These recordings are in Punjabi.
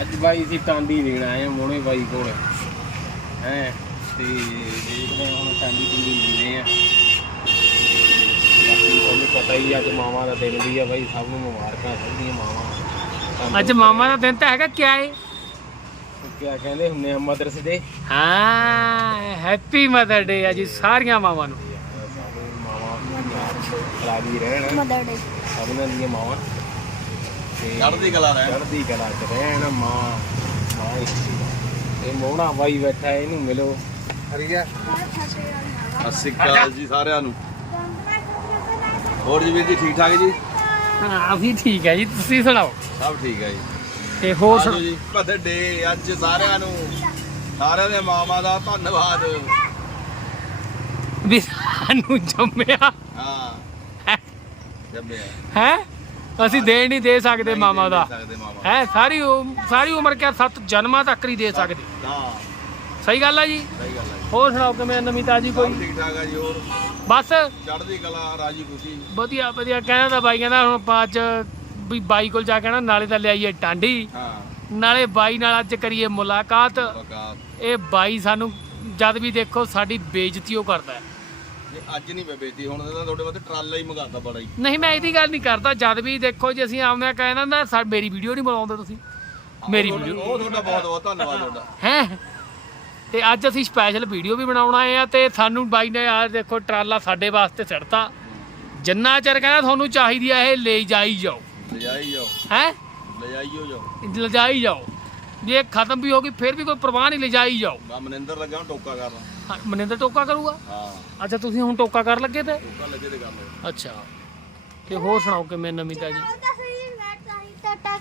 ਅੱਜ ਬਾਈ ਸੀ ਟਾਂਡੀ ਲੈਣ ਆਏ ਆ ਮੋਣੇ ਬਾਈ ਕੋਲ। ਹੈ ਤੇ ਦੇਖਦੇ ਹਾਂ ਹੁਣ ਟਾਂਡੀ ਟੁੰਡੀ ਲੈਂਦੇ ਆ ਬਾਕੀ ਤੁਹਾਨੂੰ ਪਤਾ ਹੀ ਆ ਅੱਜ ਮਾਵਾਂ ਦਾ ਦਿਨ ਵੀ ਆ ਬਾਈ ਸਭ ਨੂੰ ਮੁਬਾਰਕਾਂ ਸਭ ਦੀਆਂ ਮਾਵਾਂ। ਅੱਜ ਮਾਮਾ ਦਾ ਦਿਨ ਤਾਂ ਹੈਗਾ ਕਿਆ ਏ? ਕਿਆ ਕਹਿੰਦੇ ਹੁੰਦੇ ਆ ਮਦਰਸ ਡੇ? ਹਾਂ ਹੈਪੀ ਮਦਰ ਡੇ ਆ ਜੀ ਸਾਰੀਆਂ ਮਾਵਾਂ ਨੂੰ। ਸਭ ਮਾਵਾਂ ਰਾਜੀ ਰਹਿਣ। Mother day. ਸਭਨਾਂ ਦੀਆਂ ਮਾਵਾਂ। ਤੇ ਚੜ੍ਹਦੀ ਕਲਾ ਰਹਿ ਚੜ੍ਹਦੀ ਕਲਾ ਚ ਰਹਿਣ ਮਾਂ ਮਾਂ ਇੱਕ ਸੀ। ਇਹ ਮੋਹਣਾ ਬਾਈ ਬੈਠਾ ਇਹਨੂੰ ਮਿਲੋ। ਹਰੀਆ। ਸਤਿ ਸ਼੍ਰੀ ਅਕਾਲ ਜੀ ਸਾਰਿਆਂ ਨੂੰ। ਹੋਰ ਜੀ ਵੀਰ ਜੀ ਠੀਕ ਠਾਕ ਜੀ? ਹਾਂ ਅਸੀਂ ਠੀਕ ਹੈ ਜੀ ਤੁਸੀਂ ਸੁਣਾਓ? ਸਭ ਠੀਕ ਹੈ ਜੀ। ਤੇ ਹੋਰ ਆਜੋ ਜੀ ਭਦਰ ਡੇ ਅੱਜ ਸਾਰਿਆਂ ਨੂੰ। ਸਾਰਿਆਂ ਦੇ ਮਾਮਾ ਦਾ ਧੰਨਵਾਦ। ਵੀ ਸਾਨੂੰ ਜੰਮਿਆ। ਹਾਂ? ਜੰਮਿਆ। ਹੈ? ਅਸੀਂ ਦੇ ਨਹੀਂ ਦੇ ਸਕਦੇ ਮਾਮਾ ਦਾ। ਸਕਦੇ ਮਾਮਾ। ਹੈ ਸਾਰੀ ਉਮ- ਸਾਰੀ ਉਮਰ ਕਿਆ ਸੱਤ ਜਨਮਾਂ ਤੱਕ ਨਹੀਂ ਦੇ ਸਕਦੇ। ਹਾਂ। ਸਹੀ ਗੱਲ ਆ ਜੀ? ਸਹੀ ਗੱਲ ਹੈ ਜੀ। ਹੋਰ ਸੁਣਾਓ ਕਿਵੇਂ ਨਵੀਂ ਤਾਜੀ ਸਭ ਕੋਈ? ਠੀਕ ਠਾਕ ਹੈ ਜੀ ਹੋਰ? ਬਸ। ਚੜ੍ਹਦੀ ਕਲਾ ਰਾਜੀ ਖੁਸ਼ੀ। ਵਧੀਆ ਵਧੀਆ। ਕਹਿੰਦਾ ਤਾਂ ਬਾਈ ਕਹਿੰਦਾ ਹੁਣ ਆਪਾਂ ਅੱਜ ਵੀ ਬਾਈ ਕੋਲ ਜਾ ਕੇ ਨਾ ਨਾਲੇ ਤਾਂ ਲਿਆਈਏ ਟਾਂਡੀ। ਹਾਂ। ਨਾਲੇ ਬਾਈ ਨਾਲ ਅੱਜ ਕਰੀਏ ਮੁਲਾਕਾਤ। ਇਹ ਬਾਈ ਸਾਨੂੰ ਜਦ ਵੀ ਦੇਖੋ ਸਾਡੀ ਬੇਇੱਜ਼ਤੀ ਉਹ ਕਰਦਾ ਹੈ। ਜੇ ਅੱਜ ਨਹੀਂ ਮੈਂ ਬੇਤੀ ਹੁਣ ਤਾਂ ਤੁਹਾਡੇ ਵਾਸਤੇ ਟਰਾਲਾ ਹੀ ਮੰਗਾਤਾ ਬੜਾ ਹੀ। ਨਹੀਂ ਮੈਂ ਇਹਦੀ ਗੱਲ ਨਹੀਂ ਕਰਦਾ ਜਦ ਵੀ ਦੇਖੋ ਜੇ ਅਸੀਂ ਆਉਂਦੇ ਆ ਕਹਿੰਦਾ ਨਾ ਸਾ- ਮੇਰੀ ਵੀਡੀਓ ਨਹੀਂ ਬਣਾਉਂਦੇ ਤੁਸੀਂ। ਮੇਰੀ ਵੀਡੀਓ ਉਹ ਤੁਹਾਡਾ ਬਹੁਤ ਬਹੁਤ ਧੰਨਵਾਦ ਤੁਹਾਡਾ। ਹੈ? ਤੇ ਅੱਜ ਅਸੀਂ ਸਪੈਸ਼ਲ ਵੀਡੀਓ ਵੀ ਬਣਾਉਣ ਆਏ ਆ ਤੇ ਸਾਨੂੰ ਬਾਈ ਨੇ ਆ ਦੇਖੋ ਟਰਾਲਾ ਸਾਡੇ ਵਾਸਤੇ ਛੱਡਤਾ ਜਿੰਨਾ ਚਿਰ ਕਹਿੰਦਾ ਤੁਹਾਨੂੰ ਚਾਹੀਦੀ ਆ ਇਹ ਲੈ ਜਾਈ ਜਾਓ। ਲਿਜਾਈ ਜਾਓ। ਹੈ? ਲਿਜਾਈਓ ਜਾਓ। ਲਿਜਾਈ ਜਾਓ। ਜੇ ਖਤਮ ਵੀ ਹੋ ਗਈ ਫਿਰ ਵੀ ਕੋਈ ਪਰਵਾਹ ਨਹੀਂ ਲਿਜਾਈ ਜਾਓ। ਮੈਂ ਮਨਿੰਦਰ ਲੱਗਾ ਹੁਣ ਟੋਕਾ ਕਰਨ ਹਾਂ, ਮਨਿੰਦਰ ਟੋਕਾ ਕਰੂਗਾ? ਹਾਂ। ਅੱਛਾ ਤੁਸੀਂ ਹੁਣ ਟੋਕਾ ਕਰ ਲੱਗੇ ਤੇ? ਟੋਕਾ ਲੱਗੇ ਤੇ ਗੱਲ। ਅੱਛਾ। ਤੇ ਹੋਰ ਸੁਣਾਓ ਕਿਵੇਂ ਨਵੀਂ ਤਾਜੀ?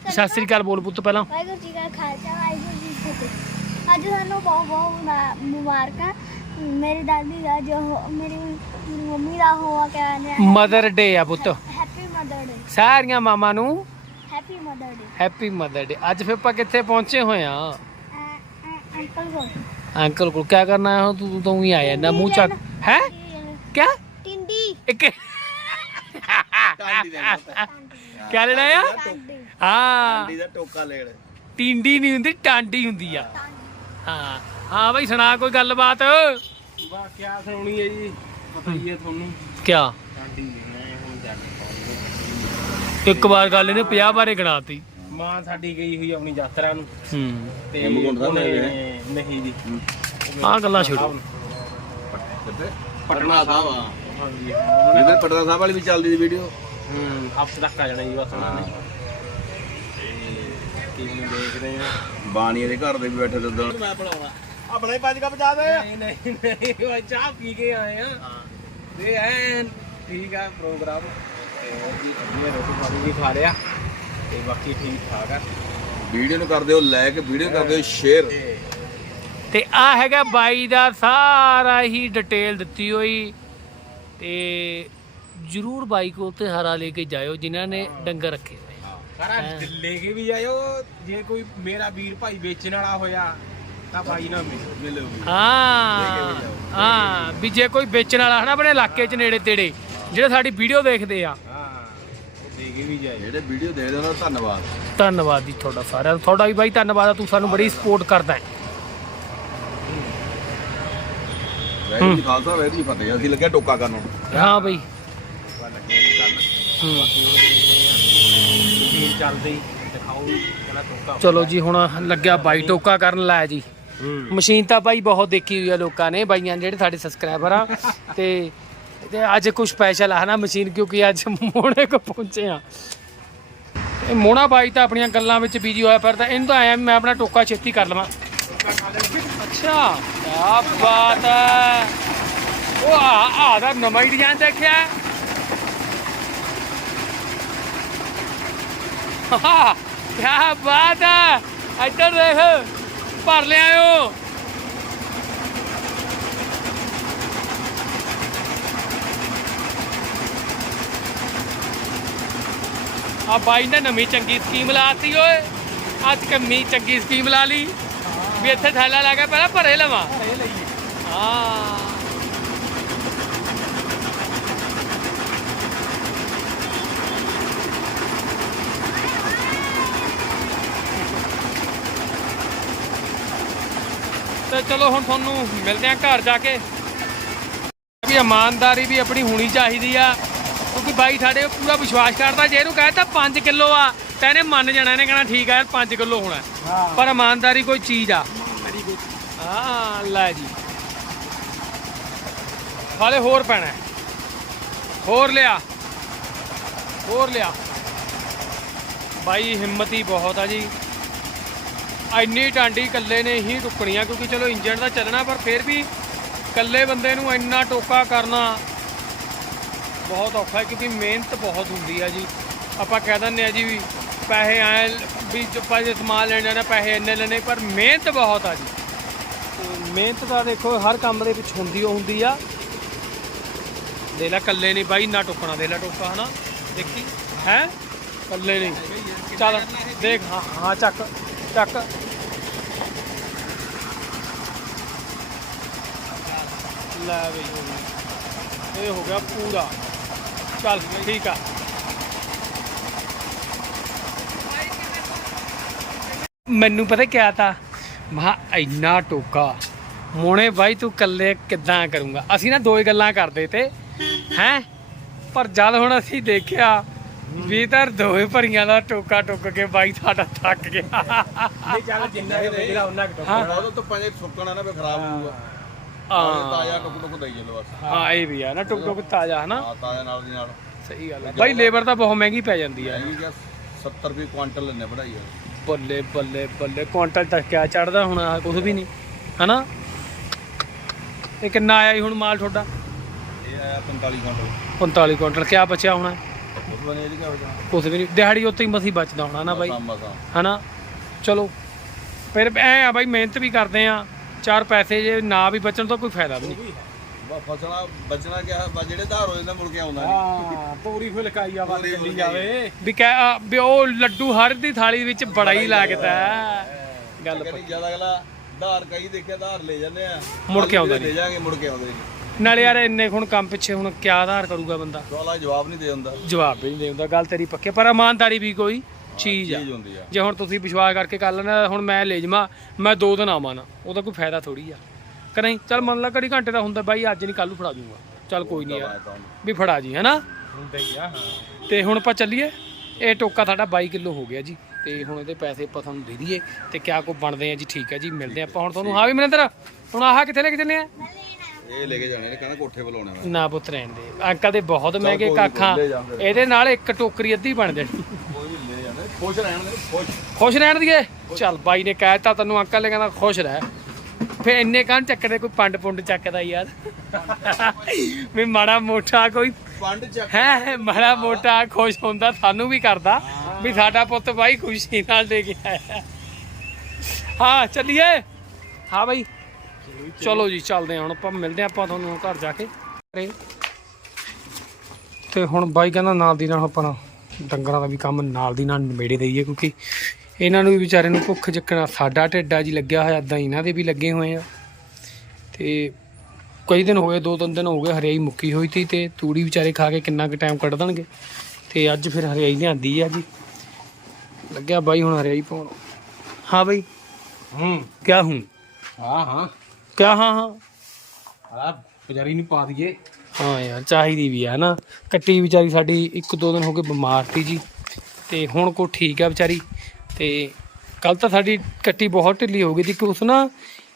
ਸਤਿ ਸਤਿ ਸ੍ਰੀ ਅਕਾਲ ਬੋਲ ਪੁੱਤ ਪਹਿਲਾਂ। ਵਾਹਿਗੁਰੂ ਜੀ ਕਾ ਖਾਲਸਾ ਵਾਹਿਗੁਰੂ ਜੀ ਕੀ ਫਤਿਹ। ਅੱਜ ਸਾਨੂੰ ਬਹੁਤ ਬਹੁਤ ਮੁਬਾ- ਮੁਬਾਰਕਾਂ। ਮੇਰੀ ਦਾਦੀ ਦਾ ਜੋ ਹੋ- ਮੇਰੀ ਮੇਰੀ ਮੰਮੀ ਦਾ ਹੋਆ ਕਹਿੰਦੇ ਮਦਰ ਡੇ ਆ ਪੁੱਤ। ਹੈਪੀ ਮਦਰ ਡੇ ਸਾਰੀਆਂ ਮਾਮਾ ਨੂੰ happy mother day happy mother day ਅੱਜ ਫਿਰ ਆਪਾਂ ਕਿੱਥੇ ਪਹੁੰਚੇ ਹੋਏ ਆ ਅੰਕਲ ਕੋਲ। ਅੰਕਲ ਕੋਲ ਕੀ ਕਰਨਾ ਹੈ ਤੂੰ ਤੂੰ ਤਾਂ ਹੀ ਆਇਆ ਨਾ ਮੂੰਹ ਚੱਕ। ਹੈ? ਕਿਆ? ਟਿੰਡੀ। ਇੱਕ ਟਾਂਡੀ ਦਾ ਕਿਆ ਲੈਣਾ ਆ? ਟਾਂਡੀ। ਹਾਂ। ਟਾਂਡੀ ਦਾ ਟੋਕਾ ਲੈਣ ਟਿੰਡੀ ਨਹੀਂ ਹੁੰਦੀ ਟਾਂਡੀ ਹੁੰਦੀ ਆ। ਹਾਂ। ਹਾਂ ਬਈ ਸੁਣਾ ਕੋਈ ਗੱਲਬਾਤ? ਬਾ ਕਿਆ ਸੁਣਾਉਣੀ ਹੈ ਜੀ? ਪਤਾ ਹੀ ਹੈ ਤੁਹਾਨੂੰ। ਕਿਆ? ਟਾਂਡੀ ਹੈ ਹੁਣ ਇੱਕ ਵਾਰ ਗੱਲ ਇਹਨੇ 50 ਬਾਰੇ ਗਣਾਤੀ। ਮਾਂ ਸਾਡੀ ਗਈ ਹੋਈ ਆਪਣੀ ਯਾਤਰਾ ਨੂੰ। ਹੂੰ। ਤੇ ਹੇਮਕੁੰਟ ਸਾਹਿਬ ਉਹਨੇ- ਗਏ ਨਹੀਂ ਜੀ। ਆਹ ਗੱਲਾਂ ਛੱਡੋ। ਕਿੱਥੇ? ਪਟਨਾ ਸਾਹਿਬ ਆ ਹਾਂਜੀ ਜਿੱਦਾਂ ਪਟਨਾ ਸਾਹਿਬ ਵਾਲੀ ਵੀ ਚੱਲਦੀ ਦੀ ਵੀਡੀਓ? ਹੂੰ ਹਫ਼ਤੇ ਤੱਕ ਆ ਜਾਣਾ ਜੀ ਬਸ। ਉਹਨਾਂ ਨੇ ਤੇ ਟੀਮ ਨੂੰ ਦੇਖਦੇ ਆ। ਬਾਣੀਏ ਦੇ ਘਰ ਦੇ ਵੀ ਬੈਠੇ ਤੇ ਉਦੋਂ ਮੈਂ ਬਣਾਉਣਾ ਆਪਣਾ ਹੀ ਪੰਜ ਕੱਪ ਚਾਹ ਦੇ। ਨਹੀਂ ਨਹੀਂ ਨਹੀਂ ਉਹ ਚਾਹ ਪੀ ਕੇ ਆਏ ਆ। ਤੇ ਐਨ ਠੀਕ ਆ ਪ੍ਰੋਗਰਾਮ। ਤੇ ਹੋਰ ਜੀ ਅੱਧੀ ਰੋਟੀ ਪਾਣੀ ਵੀ ਖਾ ਲਿਆ। ਤੇ ਬਾਕੀ ਠੀਕ ਠਾਕ ਆ। ਵੀਡੀਓ ਨੂੰ ਕਰਦੇ ਹੋ ਲਾਈਕ ਵੀਡੀਓ ਕਰਦੇ ਹੋ ਸ਼ੇਅਰ ਤੇ ਤੇ ਆ ਹੈਗਾ ਬਾਈ ਦਾ ਸਾਰਾ ਹੀ ਡਿਟੇਲ ਦਿੱਤੀ ਹੋਈ। ਤੇ ਜਰੂਰ ਬਾਈ ਕੋਲ ਤੇ ਹਰਾ ਲੈ ਕੇ ਜਾਇਓ ਜਿਨ੍ਹਾਂ ਨੇ ਡੰਗਰ ਰੱਖੇ ਹੋਏ। ਸਾਰਾ ਲੈ ਕੇ ਵੀ ਆਇਓ ਜੇ ਕੋਈ ਮੇਰਾ ਵੀਰ ਭਾਈ ਵੇਚਣ ਵਾਲਾ ਹੋਇਆ ਤਾਂ ਭਾਈ ਨਾਲ ਮਿਲੋ। ਮਿਲੋ ਹਾਂ। ਹਾਂ ਵੀ ਜੇ ਕੋਈ ਵੇਚਣ ਵਾਲਾ ਹਨਾ ਆਪਣੇ ਇਲਾਕੇ 'ਚ ਨੇੜੇ ਤੇੜੇ ਜਿਹੜੇ ਸਾਡੀ ਵੀਡੀਓ ਦੇਖਦੇ ਆ। ਜਿਹੜੇ ਵੀਡੀਓ ਦੇਖਦੇ ਉਹਨਾਂ ਦਾ ਧੰਨਵਾਦ। ਧੰਨਵਾਦ ਜੀ ਤੁਹਾਡਾ ਸਾਰਿਆਂ ਦਾ। ਤੁਹਾਡਾ ਵੀ ਬਾਈ ਧੰਨਵਾਦ ਆ ਤੂੰ ਸਾਨੂੰ ਬੜੀ ਸਪੋਰਟ ਕਰਦਾ ਹੈ। ਵੈਰੀ ਜੀ ਖਾਲਸਾ ਵੈਰੀ ਜੀ ਫਤਿਹ ਅਸੀਂ ਲੱਗਿਆ ਟੋਕਾ ਕਰਨ ਹੁਣ ਹਾਂ ਬਈ। ਆਪਾਂ ਲੱਗੇ ਨੇ ਕੱਲ ਹੂੰ। ਬਾਕੀ ਉਹ ਦੇਖਦੇ ਆ ਮਸ਼ੀਨ ਚੱਲਦੀ ਦਿਖਾਓ ਕਹਿੰਦਾ ਟੋਕਾ ਚਲੋ ਜੀ ਹੁਣ ਲੱਗਿਆ ਬਾਈ ਟੋਕਾ ਕਰਨ ਲਾਇਆ ਜੀ। ਹੂੰ। ਮਸ਼ੀਨ ਤਾਂ ਬਾਈ ਬਹੁਤ ਦੇਖੀ ਹੋਈ ਆ ਲੋਕਾਂ ਨੇ ਬਾਈਆਂ ਜਿਹੜੇ ਸਾਡੇ ਸਬਸਕ੍ਰਾਈਬਰ ਆ। ਤੇ ਤੇ ਅੱਜ ਕੁਝ ਸਪੈਸ਼ਲ ਆ ਨਾ ਮਸ਼ੀਨ, ਕਿਉਂਕਿ ਅੱਜ ਮੋੜੇ ਕੋ ਪਹੁੰਚੇ ਆ ਇਹ ਮੋਣਾ ਬਾਈ ਤਾਂ ਆਪਣੀਆਂ ਗੱਲਾਂ ਵਿੱਚ ਬੀਜੀ ਹੋਇਆ ਫਿਰਦਾ। ਇਹਨੂੰ ਤਾਂ ਆਇਆ ਮੈਂ ਆਪਣਾ ਟੋਕਾ ਛੇਤੀ ਕਰ ਲਵਾਂ। ਅੱਛਾ ਕੀ ਬਾਤ ਹੈ ਉਹ ਆ ਆ ਦਾ ਨਵਾਂ ਹੀ ਡਿਜ਼ਾਈਨ ਦੇਖਿਆ ਕੀ ਬਾਤ ਹੈ ਇੱਧਰ ਦੇਖ, ਭਰ ਲਿਆਇਓ। ਆ ਬਾਈ ਨੇ ਨਵੀਂ ਚੰਗੀ ਸਕੀਮ ਲਾਤੀ ਓਏ। ਅੱਜ ਕੰਮੀ ਚੰਗੀ ਸਕੀਮ ਲਾ ਲਈ। ਵੀ ਇੱਥੇ ਥੈਲਾ ਲਾ ਕੇ ਪਹਿਲਾਂ ਭਰੇ ਲਵਾਂ। ਹਾਂ। ਤੇ ਚਲੋ ਹੁਣ ਤੁਹਾਨੂੰ ਮਿਲਦੇ ਆ ਘਰ ਜਾ ਕੇ। ਵੀ ਇਮਾਨਦਾਰੀ ਵੀ ਆਪਣੀ ਹੋਣੀ ਚਾਹੀਦੀ ਆ। ਕਿਉਂਕਿ ਬਾਈ ਸਾਡੇ ਪੂਰਾ ਵਿਸ਼ਵਾਸ ਕਰਦਾ ਜੇ ਇਹਨੂੰ ਕਹਿੰਦਾ 5 ਕਿਲੋ ਆ ਤਾਂ ਇਹਨੇ ਮੰਨ ਜਾਣਾ ਇਹਨੇ ਕਹਿਣਾ ਠੀਕ ਆ 5 ਕਿਲੋ ਹੋਣਾ। ਹਾਂ। ਪਰ ਇਮਾਨਦਾਰੀ ਕੋਈ ਚੀਜ਼ ਆ। ਹਾਂ ਲੈ ਜੀ। ਹਾਲੇ ਹੋਰ ਪੈਣਾ। ਹੈ। ਹੋਰ ਲਿਆ। ਹੋਰ ਲਿਆ। ਬਾਈ ਹਿੰਮਤ ਹੀ ਬਹੁਤ ਆ ਜੀ। ਇੰਨੀ ਟਾਂਡੀ ਇਕੱਲੇ ਨੇ ਹੀ ਟੁੱਕਣੀਆਂ ਕਿਉਂਕਿ ਚਲੋ ਇੰਜਣ ਦਾ ਚੱਲਣਾ ਪਰ ਫਿਰ ਵੀ ਇਕੱਲੇ ਬੰਦੇ ਨੂੰ ਇੰਨਾ ਟੋਕਾ ਕਰਨਾ ਬਹੁਤ ਔਖਾ ਹੈ, ਕਿਉਂਕਿ ਮਿਹਨਤ ਬਹੁਤ ਹੁੰਦੀ ਆ ਜੀ। ਆਪਾਂ ਕਹਿ ਦਿੰਦੇ ਆ ਜੀ ਵੀ ਪੈਸੇ ਆਏ, ਵੀ ਆਪਾਂ ਜੇ ਸਮਾਨ ਲੈਣ ਜਾਣਾ, ਪੈਸੇ ਇੰਨੇ ਲੈਣੇ, ਪਰ ਮਿਹਨਤ ਬਹੁਤ ਆ ਜੀ। ਮਿਹਨਤ ਤਾਂ ਦੇਖੋ, ਹਰ ਕੰਮ ਦੇ ਵਿੱਚ ਹੁੰਦੀ ਉਹ ਹੁੰਦੀ ਆ। ਦੇ ਲੈ ਕੱਲੇ ਨਹੀਂ ਬਾਈ ਨਾ ਟੋਕਣਾ ਦੇ ਲੈ ਟੋਕਾ, ਹਨਾ? ਦੇਖੀ, ਹੈ? ਕੱਲੇ ਨਹੀਂ। ਚੱਲ, ਦੇਖ, ਹਾਂ ਹਾਂ, ਚੱਕ ਚੱਕ। ਲੈ ਬਈ ਇਹ ਹੋ ਗਿਆ ਪੂਰਾ। ਚੱਲ ਠੀਕ ਆ। ਮੈਨੂੰ ਪਤਾ ਕਿਆ ਤਾ ਮਹਾ ਇੰਨਾ ਟੋਕਾ। ਮੋਣੇ ਬਾਈ ਤੂੰ ਕੱਲੇ ਕਿੱਦਾਂ ਕਰੂੰਗਾ? ਅਸੀਂ ਨਾ ਦੋ ਹੀ ਗੱਲਾਂ ਕਰਦੇ ਤੇ ਹੈ? ਪਰ ਜਦ ਹੁਣ ਅਸੀਂ ਦੇਖਿਆ ਵੀ ਤਾਂ ਦੋਵੇਂ ਭਰੀਆਂ ਦਾ ਟੋਕਾ ਟੁੱਕ ਕੇ ਬਾਈ ਸਾਡਾ ਥੱਕ ਗਿਆ। ਇਹ ਚੱਲ ਜਿੰਨਾ ਕਿ ਵੇਚਦਾ ਉਹਨਾਂ ਕਿ ਹਾਂ। ਉਹ ਤਾਂ ਪੰਜੇ ਸੁੱਕਣਾ ਨਾ ਫੇ ਖਰਾਬ ਹੋਊਗਾ। ਹਾਂ। ਤਾਜ਼ਾ ਟੁਕ ਟੁਕ ਦੇਈ ਚਲੋ ਬਸ। ਹਾਂ ਇਹ ਵੀ ਆ ਨਾ ਟੁੱਕ ਟੁੱਕ ਤਾਜ਼ਾ ਹਨਾ? ਹਾਂ ਤਾਜ਼ਾ ਨਾਲ ਦੀ ਨਾਲ। ਸਹੀ ਗੱਲ ਹੈ ਬਾਈ ਲੇਬਰ ਤਾਂ ਬਹੁਤ ਮਹਿੰਗੀ ਪੈ ਜਾਂਦੀ ਆ। ਇਹ ਕਿਆ 70 ਰੁਪਏ ਕੁਆਂਟਲ ਲੈਣੇ ਪੜਾਈ ਆ ਬੱਲੇ ਬੱਲੇ ਬੱਲੇ ਕੁਆਂਟਲ ਤੱਕ ਕਿਆ ਚੜਦਾ ਹੁਣ ਕੁਝ ਵੀ ਨਹੀਂ ਹਨਾ? ਇਹ ਕਿੰਨਾ ਆਇਆ ਜੀ ਹੁਣ ਮਾਲ ਤੁਹਾਡਾ? ਇਹ ਆਇਆ 45 ਕੁਆਂਟਲ। 45 ਕੁਆਂਟਲ ਕਿਆ ਬਚਿਆ ਹੋਣਾ? ਹੋ ਕੁਝ ਵੀ ਨਹੀਂ ਦਿਹਾੜੀ ਉੱਤੇ ਹੀ ਮਸੀ ਬਚਦਾ ਹੋਣਾ ਨਾ ਬਾਈ ਮਸਾਂ ਮਸਾਂ ਹਨਾ? ਚਲੋ ਫਿਰ ਐ ਆ ਬਾਈ ਮਿਹਨਤ ਵੀ ਕਰਦੇ ਆ। ਚਾਰ ਪੈਸੇ ਜੇ ਨਾ ਵੀ ਬਚਣ ਤਾਂ ਕੋਈ ਫਾਇਦਾ ਵੀ ਨਹੀਂ। ਫਸਣਾ ਬਚਣਾ ਕਿਆ ਬਾ ਜਿਹੜੇ ਧਾਰ ਹੋ ਜਾਂਦੇ ਮੁੜ ਕੇ ਆਉਂਦਾ ਨਹੀਂ। ਹਾਂ ਪੂਰੀ ਫੁਲਕਾਈ ਆ ਵੱਲ ਪੂਰੀ ਚੱਲੀ। ਜਾਵੇ। ਵੀ ਕਹਿ ਆ, ਵੀ ਉਹ ਲੱਡੂ ਹਰ ਦੀ ਥਾਲੀ ਵਿੱਚ ਬੜਾ ਹੀ ਲੱਗਦਾ ਹੈ। ਗੱਲ ਕਹਿੰਦੀ ਜ਼ਿਆਦਾ ਅਗਲਾ ਧਾਰ ਕਈ ਦੇਖਿਆ ਧਾਰ ਲੈ ਜਾਂਦੇ ਆ। ਮੁੜ ਕੇ ਆਉਂਦਾ ਲੈ ਜਾਗੇ ਮੁੜ ਕੇ ਆਉਂਦੇ ਨਹੀਂ। ਨਾਲੇ ਯਾਰ ਇੰਨੇ ਹੁਣ ਕੰਮ ਪਿੱਛੇ ਹੁਣ ਕਿਆ ਆਧਾਰ ਕਰੂਗਾ ਬੰਦਾ? ਸਵਾਲਾਂ ਦਾ ਜਵਾਬ ਨਹੀਂ ਦੇ ਹੁੰਦਾ। ਜਵਾਬ ਵੀ ਨਹੀਂ ਦੇਉਂਦਾ ਗੱਲ ਤੇਰੀ ਪੱਕੀ ਪਰ ਇਮਾਨਦਾਰੀ ਵੀ ਕੋਈ। ਚੀਜ਼ ਆ। ਚੀਜ਼ ਹੁੰਦੀ ਆ। ਜੇ ਹੁਣ ਤੁਸੀਂ ਵਿਸ਼ਵਾਸ ਕਰਕੇ ਕਰ ਲੈਣਾ ਹੁਣ ਮੈਂ ਲੈ ਜਾਵਾਂ ਮੈਂ ਦੋ ਦਿਨ ਆਵਾਂ ਨਾ ਉਹਦਾ ਕੋਈ ਫਾਇਦਾ ਥੋੜੀ ਆ। ਕਿ ਨਹੀਂ? ਚੱਲ ਮੰਨ ਲਾ ਘੜੀ ਘੰਟੇ ਦਾ ਹੁੰਦਾ ਬਾਈ ਅੱਜ ਨਹੀਂ ਕੱਲ ਨੂੰ ਫੜਾ ਦੂੰਗਾ। ਚੱਲ ਕੋਈ ਨਹੀਂ ਯਾਰ ਵੀ ਫੜਾ ਜੀ ਹੈਨਾ? ਹੁੰਦਾ ਹੀ ਆ ਹਾਂ। ਤੇ ਹੁਣ ਆਪਾਂ ਚੱਲੀਏ ਇਹ ਟੋਕਾ ਸਾਡਾ 22 ਕਿਲੋ ਹੋ ਗਿਆ ਜੀ। ਤੇ ਹੁਣ ਇਹਦੇ ਪੈਸੇ ਆਪਾਂ ਤੁਹਾਨੂੰ ਦੇ ਦਈਏ ਤੇ ਕਿਆ ਕੋ ਬਣਦੇ ਆ ਜੀ ਠੀਕ ਹੈ ਜੀ ਮਿਲਦੇ ਆਪਾਂ ਹੁਣ ਤੁਹਾਨੂੰ। ਹਾਂ ਵੀ ਮਨਿੰਦਰ ਹੁਣ ਆਹ ਕਿੱਥੇ ਲੈ ਕੇ ਚੱਲੇ ਆ? ਇਹ ਲੈ ਕੇ ਜਾਣੇ ਨੇ ਕਹਿੰਦਾ ਕੋਠੇ ਬੁਲਾਉਣੇ ਨਾ ਪੁੱਤ ਰਹਿਣ ਦੇ। ਅੰਕਲ ਦੇ ਬਹੁਤ ਮਹਿੰਗੇ ਕਾਖਾਂ। ਇਹਦੇ ਨਾਲ ਇੱਕ ਟੋਕਰੀ ਅੱਧੀ ਬਣ ਜਾਣੀ। ਖੁਸ਼ ਰਹਿਣ ਦੇ ਖੁਸ਼। ਖੁਸ਼ ਰਹਿਣ ਦੀਏ? ਚੱਲ ਬਾਈ ਨੇ ਕਹਿਤਾ ਤੈਨੂੰ ਅੰਕਲ ਨੇ ਕਹਿੰਦਾ ਖੁਸ਼ ਰਹਿ। ਫੇ ਇੰਨੇ ਕੰਨ ਚੱਕਦੇ ਕੋਈ ਪੰਡ ਪੁੰਡ ਚੱਕਦਾ ਯਾਰ। ਵੀ ਮਾੜਾ ਮੋਟਾ ਕੋਈ ਪੰਡ ਚੱਕ ਹੈ ਮਾੜਾ ਮੋਟਾ ਖੁਸ਼ ਹੁੰਦਾ ਸਾਨੂੰ ਵੀ ਕਰਦਾ। ਵੀ ਸਾਡਾ ਪੁੱਤ ਬਾਈ ਖੁਸ਼ੀ ਨਾਲ ਕੇ ਆਇਆ। ਹਾਂ ਚੱਲੀਏ। ਹਾਂ ਬਾਈ। ਚਲੋ ਜੀ ਚੱਲਦੇ ਹਾਂ ਹੁਣ ਆਪਾਂ ਮਿਲਦੇ ਆਪਾਂ ਤੁਹਾਨੂੰ ਘਰ ਜਾ ਕੇ। ਤੇ ਹੁਣ ਬਾਈ ਕਹਿੰਦਾ ਨਾਲ ਦੀ ਨਾਲ ਆਪਣਾ ਡੰਗਰਾਂ ਦਾ ਵੀ ਕੰਮ ਨਾਲ ਦੀ ਨਾਲ ਨਿਬੇੜੇ ਦਈਏ ਕਿਉਂਕਿ ਇਹਨਾਂ ਨੂੰ ਵੀ ਵਿਚਾਰੇ ਨੂੰ ਭੁੱਖ ਚੱਕਣਾ ਸਾਡਾ ਢਿੱਡਾ ਜੀ ਲੱਗਿਆ ਹੋਇਆ ਇਦਾਂ ਇਹਨਾਂ ਦੇ ਵੀ ਲੱਗੇ ਹੋਏ ਆ। ਤੇ ਕਈ ਦਿਨ ਹੋ ਗਏ ਦੋ ਤਿੰਨ ਦਿਨ ਹੋ ਗਏ ਹਰਿਆਈ ਮੁੱਕੀ ਹੋਈ ਸੀ ਤੇ ਤੂੜੀ ਵਿਚਾਰੇ ਖਾ ਕੇ ਕਿੰਨਾ ਕੁ ਟਾਈਮ ਕੱਢ ਦੇਣਗੇ। ਤੇ ਅੱਜ ਫਿਰ ਹਰਿਆਈ ਲਿਆਂਦੀ ਆ ਜੀ। ਲੱਗਿਆ ਬਾਈ ਹੁਣ ਹਰਿਆਈ ਪਾਉਣ। ਹਾਂ ਬਾਈ। ਹੂੰ। ਕਿਆ ਹੂੰ? ਹਾਂ ਹਾਂ। ਕਿਆ ਹਾਂ ਹਾਂ। ਆ ਪੁਜਾਰੀ ਨੂੰ ਪਾ ਦਈਏ। ਹਾਂ ਯਾਰ, ਚਾਹੀਦੀ ਵੀ ਆ ਨਾ ਕੱਟੀ ਵਿਚਾਰੀ ਸਾਡੀ ਇੱਕ ਦੋ ਦਿਨ ਹੋ ਗਏ ਬਿਮਾਰ ਸੀ ਜੀ। ਤੇ ਹੁਣ ਕੋ ਠੀਕ ਆ ਵਿਚਾਰੀ। ਤੇ ਕੱਲ ਤਾਂ ਸਾਡੀ ਕੱਟੀ ਬਹੁਤ ਢਿੱਲੀ ਹੋ ਗਈ ਸੀ ਕਿ ਉਸ ਨਾ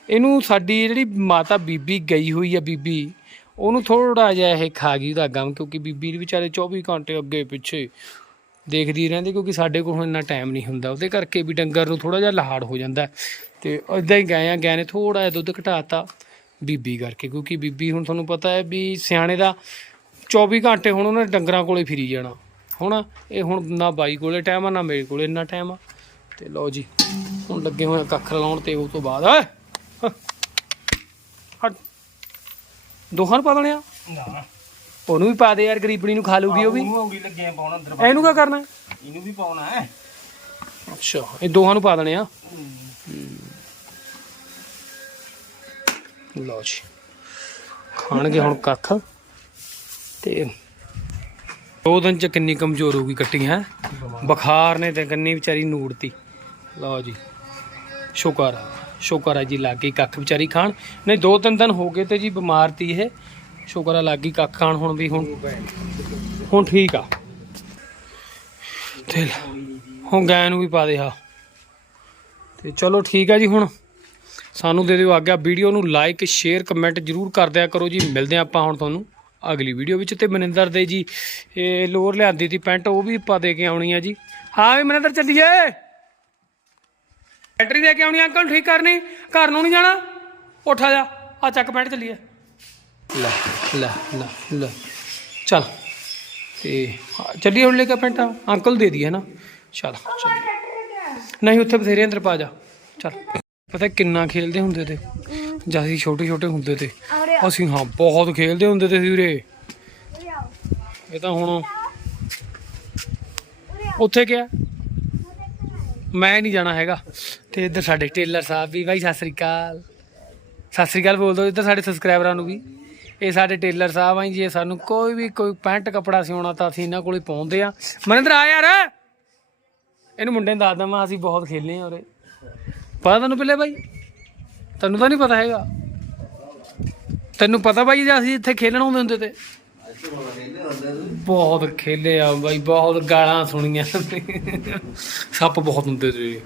ਇਹਨੂੰ ਸਾਡੀ ਜਿਹੜੀ ਮਾਤਾ ਬੀਬੀ ਗਈ ਹੋਈ ਆ ਬੀਬੀ, ਉਹਨੂੰ ਥੋੜਾ ਜਿਹਾ ਇਹ ਖਾ ਗਈ ਉਹਦਾ ਗਮ, ਕਿਉਂਕਿ ਬੀਬੀ ਦੇ ਵਿਚਾਰੇ 24 ਘੰਟੇ ਅੱਗੇ ਪਿੱਛੇ ਦੇਖਦੀ ਰਹਿੰਦੀ ਕਿਉਂਕਿ ਸਾਡੇ ਕੋਲ ਹੁਣ ਇੰਨਾ ਟਾਈਮ ਨਹੀਂ ਹੁੰਦਾ। ਉਹਦੇ ਕਰਕੇ ਵੀ ਡੰਗਰ ਨੂੰ ਥੋੜਾ ਜਿਹਾ ਲਹਾੜ ਹੋ ਜਾਂਦਾ। ਤੇ ਇਦਾਂ ਹੀ ਗਏ ਆ ਨੇ ਥੋੜਾ ਜਿਹਾ ਦੁੱਧ ਘਟਾਤਾ ਬੀਬੀ ਕਰਕੇ ਕਿਉਂਕਿ ਬੀਬੀ ਹੁਣ ਤੁਹਾਨੂੰ ਪਤਾ ਹੈ ਵੀ ਸਿਆਣੇ ਦਾ 24 ਘੰਟੇ ਹੁਣ ਉਹਨੇ ਡੰਗਰਾਂ ਕੋਲੇ ਫਿਰੀ ਜਾਣਾ। ਹੁਣ ਇਹ ਹੁਣ ਨਾ ਬਾਈ ਕੋਲੇ ਟਾਈਮ ਆ ਨਾ ਮੇਰੇ ਕੋਲੇ ਇੰਨਾ ਟਾਈਮ ਆ। ਤੇ ਲਓ ਜੀ ਹੁਣ ਲੱਗੇ ਹੋਏ ਆ ਕੱਖ ਲਾਉਣ ਤੇ ਉਹ ਤੋਂ ਬਾਅਦ ਓਏ ਹਟ। ਦੋਹਾਂ ਨੂੰ ਪਾ ਦੇਣਿਆ ਨਾ। ਉਹਨੂੰ ਵੀ ਪਾ ਦੇ ਯਾਰ ਗਰੀਬਣੀ ਨੂੰ ਖਾ ਲੂਗੀ ਉਹ ਵੀ। ਉਹਨੂੰ ਔਂਗੀ ਲੱਗੇ ਆ ਪਾਉਣ ਅੰਦਰ ਇਹਨੂੰ ਕੀ ਕਰਨਾ ਇਹਨੂੰ ਵੀ ਪਾਉਣਾ ਹੈ। ਅੱਛਾ ਇਹ ਦੋਹਾਂ ਨੂੰ ਪਾ ਦੇਣੇ ਆ। ਲਓ ਜੀ। ਖਾਣਗੇ ਹੁਣ ਕੱਖ। ਤੇ ਦੋ ਦਿਨ ਚ ਕਿੰਨੀ ਕਮਜ਼ੋਰ ਹੋ ਗਈ ਕੱਟੀ ਹੈ ਬੁਖਾਰ ਨੇ ਤੇ ਕੰਨੀ ਵਿਚਾਰੀ ਨੂੜਤੀ। ਲਓ ਜੀ। ਸ਼ੁਕਰ ਸ਼ੁਕਰ ਹੈ ਜੀ ਲੱਗ ਕੱਖ ਵਿਚਾਰੀ ਖਾਣ। ਨਹੀਂ ਦੋ ਤਿੰਨ ਦਿਨ ਹੋ ਗਏ ਤੇ ਜੀ ਬਿਮਾਰ ਤੀ ਇਹ। ਸ਼ੁਕਰ ਹੈ ਲੱਗ ਕੱਖ ਖਾਣ ਹੁਣ ਵੀ ਹੁਣ। ਹੁਣ ਠੀਕ ਆ। ਤੇ ਹੁਣ ਗਾਂ ਨੂੰ ਵੀ ਪਾ ਦੇ ਆ। ਤੇ ਚਲੋ ਠੀਕ ਆ ਜੀ ਹੁਣ। ਸਾਨੂੰ ਦੇ ਦਿਓ ਆਗਿਆ। ਵੀਡੀਓ ਨੂੰ ਲਾਈਕ ਸ਼ੇਅਰ ਕਮੈਂਟ ਜਰੂਰ ਕਰਦਿਆ ਕਰੋ ਜੀ। ਮਿਲਦੇ ਹਾਂ ਆਪਾਂ ਹੁਣ ਤੁਹਾਨੂੰ ਅਗਲੀ ਵੀਡੀਓ ਵਿੱਚ। ਤੇ ਮਨਿੰਦਰ ਦੇ ਜੀ, ਇਹ ਲੋਅਰ ਲਿਆਂਦੀ ਤੀ ਪੈਂਟ, ਉਹ ਵੀ ਆਪਾਂ ਦੇ ਕੇ ਆਉਣੀ ਆ ਜੀ। ਹਾਂ ਵੀ ਮਨਿੰਦਰ, ਚੱਲੀਏ। ਬੈਟਰੀ ਦੇ ਕੇ ਆਉਣੀ ਅੰਕਲ ਠੀਕ ਕਰਨੀ। ਘਰ ਨੂੰ ਨਹੀਂ ਜਾਣਾ। ਉੱਠ ਜਾ। ਆ ਚੱਕ ਪੈਂਟ, ਚੱਲੀਏ। ਲੈ ਲੈ ਲੈ ਲੈ। ਚੱਲ। ਤੇ ਚੱਲੀਏ ਹੁਣ ਲੈ ਕੇ ਪੈਂਟ। ਅੰਕਲ ਦੇ ਦੀ ਹੈ ਨਾ। ਚੱਲ। ਨਹੀਂ, ਉੱਥੇ ਬਥੇਰੇ ਅੰਦਰ ਪਾ ਜਾ। ਚੱਲ। ਪਤਾ ਕਿੰਨਾ ਖੇਲਦੇ ਹੁੰਦੇ ਤੇ? ਜਦ ਅਸੀਂ ਛੋਟੇ ਛੋਟੇ ਹੁੰਦੇ ਤੇ। ਅਸੀਂ ਹਾਂ ਬਹੁਤ ਖੇਲਦੇ ਹੁੰਦੇ ਤੇ ਸੀ ਵੀਰੇ ਇਹ ਤਾਂ ਹੁਣ ਉੱਥੇ ਗਿਆ ਮੈਂ ਨਹੀਂ ਜਾਣਾ ਹੈਗਾ। ਤੇ ਇੱਧਰ ਸਾਡੇ ਟੇਲਰ ਸਾਹਿਬ ਵੀ ਬਾਈ ਸਤਿ ਸ੍ਰੀ ਅਕਾਲ। ਸਤਿ ਸ੍ਰੀ ਅਕਾਲ ਬੋਲ ਦਿਓ ਇੱਧਰ ਸਾਡੇ ਸਬਸਕ੍ਰਾਈਬਰਾਂ ਨੂੰ ਵੀ। ਇਹ ਸਾਡੇ ਟੇਲਰ ਸਾਹਿਬ ਆ ਜੀ ਸਾਨੂੰ ਕੋਈ ਵੀ ਕੋਈ ਪੈਂਟ ਕਪੜਾ ਸਿਉਣਾ ਤਾਂ ਅਸੀਂ ਇਹਨਾਂ ਕੋਲ ਪਾਉਂਦੇ ਆ। ਮਨਿੰਦਰ ਆ ਯਾਰ। ਇਹਨੂੰ ਮੁੰਡੇ ਨੂੰ ਦੱਸ ਦਵਾਂ ਅਸੀਂ ਬਹੁਤ ਖੇਲੇ ਆ ਉਰੇ। ਪਤਾ ਤੈਨੂੰ ਪਹਿਲੇ ਬਾਈ? ਤੈਨੂੰ ਤਾਂ ਨਹੀਂ ਪਤਾ ਹੈਗਾ। ਤੈਨੂੰ ਪਤਾ ਬਾਈ ਜੇ ਅਸੀਂ ਇੱਥੇ ਖੇਲਣ ਆਉਂਦੇ ਹੁੰਦੇ ਤੇ। ਬਹੁਤ ਖੇਲੇ ਆ ਬਾਈ, ਬਹੁਤ ਗਾਲਾਂ ਸੁਣੀਆਂ। ਸੱਪ ਬਹੁਤ ਹੁੰਦੇ ਸੀ।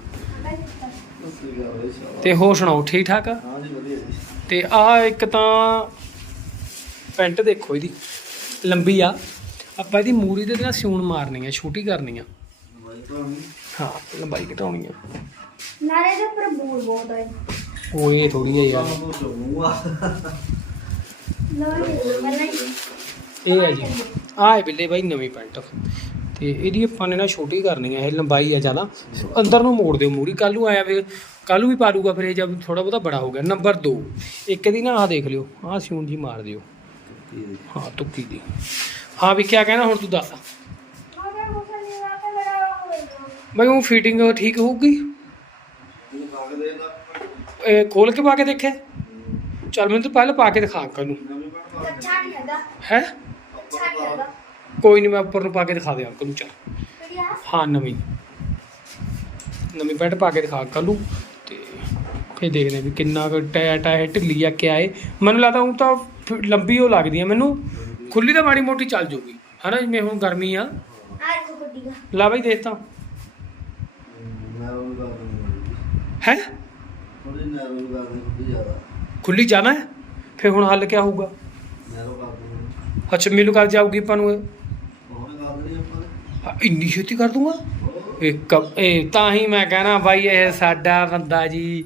ਤੇ ਹੋਰ ਸੁਣਾਓ ਠੀਕ ਠਾਕ ਆ ਤੇ ਆ ਇੱਕ ਤਾਂ ਪੈਂਟ ਦੇਖੋ ਇਹਦੀ, ਲੰਬੀ ਆ। ਆਪਾਂ ਇਹਦੀ ਮੂਰੀ ਦੇ ਨਾਲ ਸਿਉਣ ਮਾਰਨੀ ਆ, ਛੋਟੀ ਕਰਨੀ ਆ। ਹਾਂ, ਲੰਬਾਈ ਘਟਾਉਣੀ ਆ। ਨਾਲੇ ਦੇ ਉੱਪਰ ਬੂਰ ਬਹੁਤ ਹੈ ਥੋੜੀ ਯਾਰ ਲੋੜੀ ਪਹਿਲਾਂ ਹੀ ਇਹ ਜੀ। ਆਹ ਹੈ ਬਿੱਲੇ ਬਾਈ ਨਵੀਂ ਪੈਂਟ। ਤੇ ਇਹਦੀ ਆਪਾਂ ਨੇ ਨਾ ਛੋਟੀ ਕਰਨੀ ਆ ਇਹ ਲੰਬਾਈ ਆ ਜ਼ਿਆਦਾ। ਅੰਦਰ ਨੂੰ ਮੋੜ ਦਿਓ ਮੂਰੀ ਕੱਲ ਨੂੰ ਆਇਆ ਵੇ ਕੱਲ ਨੂੰ ਵੀ ਪਾ ਲੂਗਾ ਫਿਰ ਇਹ ਜਦ ਥੋੜਾ ਬਹੁਤਾ ਬੜਾ ਹੋ ਗਿਆ। ਨੰਬਰ 2 ਇੱਕ ਦੀ ਨਾ ਆਹ ਦੇਖ ਲਿਓ ਆਹ ਸਿਉਣ ਜੀ ਮਾਰ ਦਿਓ। ਹਾਂ ਤੁੱਕੀ ਦੀ। ਹਾਂ ਵੀ ਕਿਆ ਕਹਿਣਾ ਹੁਣ ਤੂੰ ਦੱਸ। ਅਗਰ ਮੁਸਾ ਨਹੀਂ ਆ ਕੇ ਬੜਾ ਹੋਵੇਗਾ ਬਈ ਉਹ ਫਿਟਿੰਗ ਠੀਕ ਹੋਊਗੀ? ਖੋਲ ਕੇ ਪਾ ਕੇ ਦੇਖੇ ਚੱਲ ਮੈਨੂੰ ਤੂੰ ਪਹਿਲਾਂ ਪਾ ਕੇ ਦਿਖਾ ਅੰਕਲ ਨੂੰ। ਅੱਛਾ ਨਹੀਂ ਹੈਗਾ ਹੈ? ਅੱਛਾ ਨਹੀਂ ਹੈਗਾ ਕੋਈ ਨਹੀਂ ਮੈਂ ਉੱਪਰ ਨੂੰ ਪਾ ਕੇ ਦਿਖਾ ਦਿਆਂ ਅੰਕਲ ਨੂੰ ਚੱਲ। ਹਾਂ ਨਵੀਂ। ਨਵੀਂ ਪੈਂਟ ਪਾ ਕੇ ਦਿਖਾ ਅੰਕਲ ਨੂੰ ਤੇ ਫੇਰ ਦੇਖਦੇ ਹਾਂ ਵੀ ਕਿੰਨਾ ਕੁ ਟਾਇਟ ਹੈ ਢਿੱਲੀ ਆ ਕਿਆ ਏ। ਮੈਨੂੰ ਲੱਗਦਾ ਉਹ ਤਾਂ ਲੰਬੀ ਉਹ ਲੱਗਦੀ ਆ ਮੈਨੂੰ। ਖੁੱਲੀ ਤਾਂ ਮਾੜੀ ਮੋਟੀ ਚੱਲ ਜੂਗੀ। ਹਨਾ ਜਿਵੇਂ ਹੁਣ ਗਰਮੀ ਆ। ਲਾ ਬਈ ਦੇਖ ਤਾਂ। ਕਰ ਹੈ? ਥੋੜੀ ਨਰਮ ਕਰ ਦੇ ਥੋੜੀ ਜ਼ਿਆਦਾ। ਖੁੱਲੀ ਜਾਣਾ ਹੈ? ਫੇਰ ਹੁਣ ਹੱਲ ਕਿਆ ਹੋਊਗਾ? ਨਰਮ ਕਰ ਅੱਛਾ ਮੈਨੂੰ ਕਰ ਜਾਊਗੀ ਆਪਾਂ ਨੂੰ ਇਹ। ਕਰ ਆਪਾਂ ਇੰਨੀ ਛੇਤੀ ਕਰ ਦੂੰਗਾ? ਇਹ ਕਬ ਇਹ ਤਾਂ ਹੀ ਮੈਂ ਕਹਿਣਾ ਬਾਈ ਇਹ ਸਾਡਾ ਬੰਦਾ ਜੀ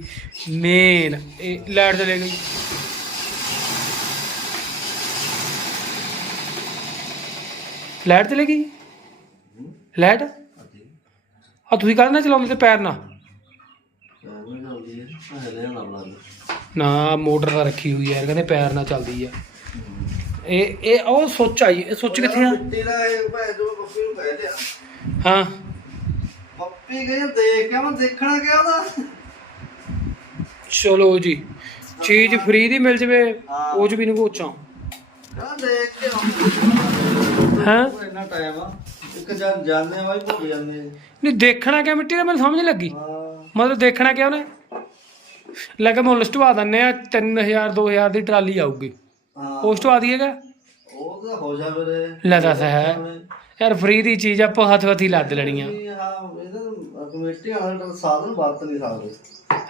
ਮੇਨ ਇਹ ਲਾਈਟ ਚਲੇ ਗਈ ਲਾਈਟ ਚਲੇ ਗਈ? ਲਾਈਟ ਆ ਤੁਸੀਂ ਕਾਹਦੇ ਨਾਲ ਚਲਾਉਂਦੇ ਤੇ ਪੈਰ ਨਾਲ? ਨਾ ਬਣਾ ਨਾ ਮੋਟਰ ਤਾਂ ਰੱਖੀ ਹੋਈ ਹੈ ਕਹਿੰਦੇ ਪੈਰ ਨਾਲ ਚੱਲਦੀ ਆ। ਇਹ ਇਹ ਉਹ ਸੋਚ ਆਈ ਇਹ ਸੋਚ ਕਿੱਥੇ ਆ? ਮਿੱਟੀ ਦਾ ਇਹ ਭੈ ਜੋ ਪੱਪੀ ਨੂੰ ਕਹਿ ਲਿਆ ਹਾਂ। ਪੱਪੀ ਗਈ ਦੇਖ ਕੇ ਮੈਂ ਦੇਖਣਾ ਕਿਆ ਉਹਦਾ? ਚਲੋ ਜੀ ਚੀਜ਼ ਫ੍ਰੀ ਦੀ ਮਿਲ ਜਵੇ। ਉਹ ਚ ਵੀ ਨੂੰ ਕੋਚਾਂ ਕਹਿੰਦਾ ਦੇਖ ਕੇ ਆਉਂਦਾ ਹੈਂ? ਉਹ ਇੰਨਾ ਟਾਈਮ ਆ ਇੱਕ ਜਨ ਜਾਣਦੇ ਆ ਬਾਈ ਭੁੱਲ ਜਾਂਦੇ ਆ। ਨਹੀਂ ਦੇਖਣਾ ਕਿਆ ਮਿੱਟੀ ਦਾ ਮੈਨੂੰ ਸਮਝ ਨਹੀਂ ਲੱਗੀ। ਹਾਂ। ਮਤਲਬ ਦੇਖਣਾ ਕਿਆ ਉਹਨੇ? ਲੱਗਾ ਮੈਂ ਲਿਸਟਵਾ ਦਿੰਨੇ ਆ 3000 2000 ਦੀ ਟਰਾਲੀ ਆਊਗੀ। ਹਾਂ। ਪੋਸਟ ਆ ਦੀਏਗਾ ਉਹ ਤਾਂ ਹੋ ਲੈ ਦੱਸ ਯਾਰ ਫ੍ਰੀ ਦੀ ਚੀਜ਼ ਆਪਾਂ ਹੱਥ ਹੱਥੀ ਲੱਦ ਲੈਣੀ ਆ। ਹਾਂ ਇਹਦਾ ਕਮੇਟੀ ਵਾਲਾ ਸਾਧਨ ਵਰਤ ਨਹੀਂ ਸਕਦੇ।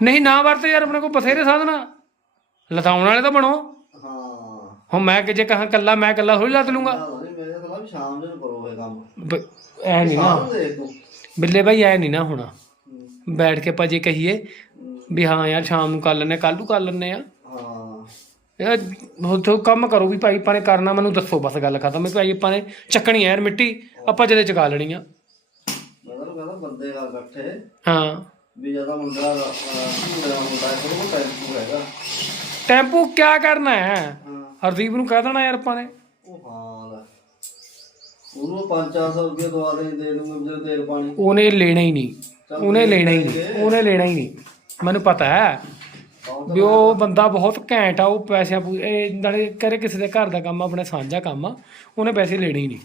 ਨਹੀਂ ਨਾ ਵਰਤੇ ਯਾਰ ਆਪਣੇ ਕੋਲ ਬਥੇਰੇ ਸਾਧਨ ਆ। ਲਤਾਉਣ ਵਾਲੇ ਤਾਂ ਬਣੋ। ਹਾਂ। ਹੁਣ ਮੈਂ ਕਿ ਜੇ ਕਹਾਂ ਕੱਲਾ ਮੈਂ ਕੱਲਾ ਥੋੜੀ ਲੱਦ ਲੂੰਗਾ। ਮੇਰੇ ਖਿਲਾਫ ਸ਼ਾਮ ਨੂੰ ਕਰੋ ਇਹ ਕੰਮ। ਐ ਨਹੀਂ ਨਾ। ਤੂੰ ਬਿੱਲੇ ਭਾਈ ਐ ਨਹੀਂ ਨਾ ਹੋਣਾ। ਬੈਠ ਕੇ ਆਪਾਂ ਜੇ ਕਹੀਏ ਵੀ ਹਾਂ ਯਾਰ ਸ਼ਾਮ ਨੂੰ ਕਰ ਲੈਨੇ ਕੱਲ ਨੂੰ ਕਰ ਲੈਨੇ ਆ ਹਾਂ। ਇਹ ਉੱਥੋਂ ਕੰਮ ਕਰੋ ਵੀ ਭਾਈ ਆਪਾਂ ਨੇ ਕਰਨਾ ਮੈਨੂੰ ਦੱਸੋ ਬਸ ਗੱਲ ਖਤਮ। ਹੈ ਭਾਈ ਆਪਾਂ ਨੇ ਚੱਕਣੀ ਯਾਰ ਮਿੱਟੀ ਆਪਾਂ ਜਦੇ ਚਕਾ ਲੈਣੀ ਆ। ਕਹਿੰਦਾ ਬੰਦੇ ਨਾਲ ਇਕੱਠੇ ਹਾਂ। ਵੀ ਜ਼ਿਆਦਾ ਮੁੰਡਾ ਮੁੰਡਾ ਮੁੰਡਾ ਹੈ ਉਹ ਟੈਂਪੂ ਹੈਗਾ। ਟੈਂਪੂ ਕਿਆ ਕਰਨਾ ਹੈ? ਹਰਦੀਪ ਨੂੰ ਕਹਿ ਦੇਣਾ ਯਾਰ ਆਪਾਂ ਨੇ। ਉਹ ਹਾਂ ਲੈ। ਉਹਨੂੰ 5-400 ਰੁਪਏ ਦਵਾ ਦੇ ਦੇ ਦੂੰਗਾ ਜਦੋਂ ਤੇਲ ਪਾਣੀ। ਉਹਨੇ ਲੈਣਾ ਹੀ ਨਹੀਂ। ਉਹਨੇ ਲੈਣਾ ਹੀ ਨਹੀਂ। ਉਹਨੇ ਲੈਣਾ ਹੀ ਨਹੀਂ। ਮੈਨੂੰ ਪਤਾ ਹੈ ਵੀ ਉਹ ਬੰਦਾ ਬਹੁਤ ਘੈਂਟ ਆ ਉਹ ਪੈਸਿਆਂ ਪੂ- ਇਹ ਨਾਲੇ ਕਰੇ ਕਿਸੇ ਦੇ ਘਰ ਦਾ ਕੰਮ ਆ, ਸਾਂਝਾ ਕੰਮ ਆ ਉਹਨੇ ਪੈਸੇ ਲੈਣੇ ਹੀ ਨਹੀਂ।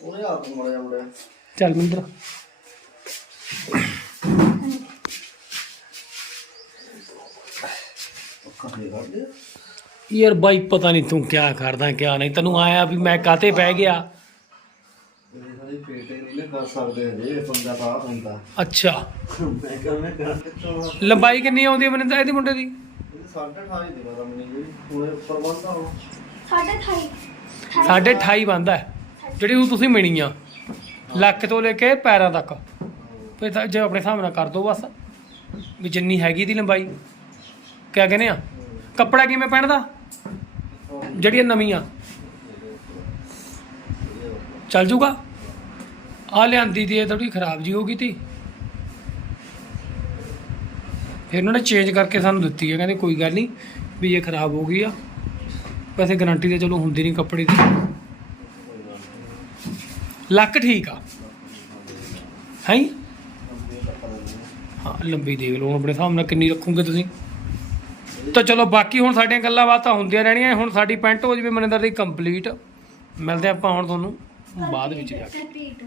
ਉਹਨੇ ਆਪ ਨੂੰ ਮੜਿਆ ਮੁੜਿਆ ਚੱਲ ਮਿੰਦਰ। ਯਾਰ ਬਾਈ ਪਤਾ ਨਹੀਂ ਤੂੰ ਕਿਆ ਕਰਦਾ ਕਿਆ ਨਹੀਂ। ਤੈਨੂੰ ਆਇਆ ਵੀ ਮੈਂ ਕਾਤੇ ਬਹਿ ਗਿਆ? ਮੇਰੇ ਸਾਰੇ ਪੇਟੇ ਨਹੀਂ ਨਾ ਕਰ ਸਕਦੇ ਹਜੇ ਪੰਗਾ ਤਾਂ ਹੁੰਦਾ ਅੱਛਾ। ਮੈਂ ਕਿਹਾ ਮੈਂ ਕਰ ਦਿੱਤਾ ਲੰਬਾਈ ਕਿੰਨੀ ਆਉਂਦੀ ਹੈ ਮੈਨੂੰ ਇਹਦੀ ਮੁੰਡੇ ਦੀ? ਇਹ ਸਾਢੇ 28 ਦੇ ਬਾਰਾ ਮਨੀ ਜੀ ਹੁਣੇ ਪ੍ਰਬੰਧ ਆ ਉਹ ਸਾਢੇ ਅਠਾਈ। ਸਾਢੇ 28 ਬੰਦਾ ਹੈ। ਜਿਹੜੀ ਉਹ ਤੁਸੀਂ ਮਿਣੀ ਆ ਲੱਕ ਤੋਂ ਲੈ ਕੇ ਪੈਰਾਂ ਤੱਕ। ਫਿਰ ਤਾਂ ਜੇ ਆਪਣੇ ਹਿਸਾਬ ਨਾਲ ਕਰ ਦੋ ਬਸ ਵੀ ਜਿੰਨੀ ਹੈਗੀ ਦੀ ਲੰਬਾਈ। ਕਿਆ ਕਹਿੰਦੇ ਆ? ਕੱਪੜਾ ਕਿਵੇਂ ਪਹਿਨਦਾ? ਜਿਹੜੀਆਂ ਨਵੀਆਂ। ਚੱਲ ਜੂਗਾ? ਆ ਲਿਆਂਦੀ ਦੀ ਇਹ ਥੋੜੀ ਖਰਾਬ ਜੀ ਹੋ ਗਈ ਤੀ। ਫਿਰ ਉਹਨਾਂ ਨੇ ਚੇਂਜ ਕਰਕੇ ਸਾਨੂੰ ਦਿੱਤੀ ਹੈ ਕਹਿੰਦੇ ਕੋਈ ਗੱਲ ਨਹੀਂ ਵੀ ਇਹ ਖਰਾਬ ਹੋ ਗਈ ਆ। ਵੈਸੇ ਗਾਰੰਟੀ ਤੇ ਚਲੋ ਹੁੰਦੀ ਨਹੀਂ ਕੱਪੜੇ ਦੀ। ਲੱਕ ਠੀਕ ਆ। ਹੈ? ਹਾਂ, ਲੰਬੀ ਦੇਖ ਲਓ ਹੁਣ ਆਪਣੇ ਹਿਸਾਬ ਨਾਲ ਕਿੰਨੀ ਰੱਖੋਗੇ ਤੁਸੀਂ। ਤਾਂ ਚਲੋ ਬਾਕੀ ਹੁਣ ਸਾਡੀਆਂ ਗੱਲਾਂ ਬਾਤਾਂ ਹੁੰਦੀਆਂ ਰਹਿਣੀਆਂ ਹੁਣ ਸਾਡੀ ਪੈਂਟ ਹੋ ਜਵੇ ਮਨਿੰਦਰ ਦੀ ਕੰਪਲੀਟ ਮਿਲਦੇ ਆਪਾਂ ਹੁਣ ਤੁਹਾਨੂੰ ਬਾਅਦ ਵਿੱਚ ਜਾ ਕੇ।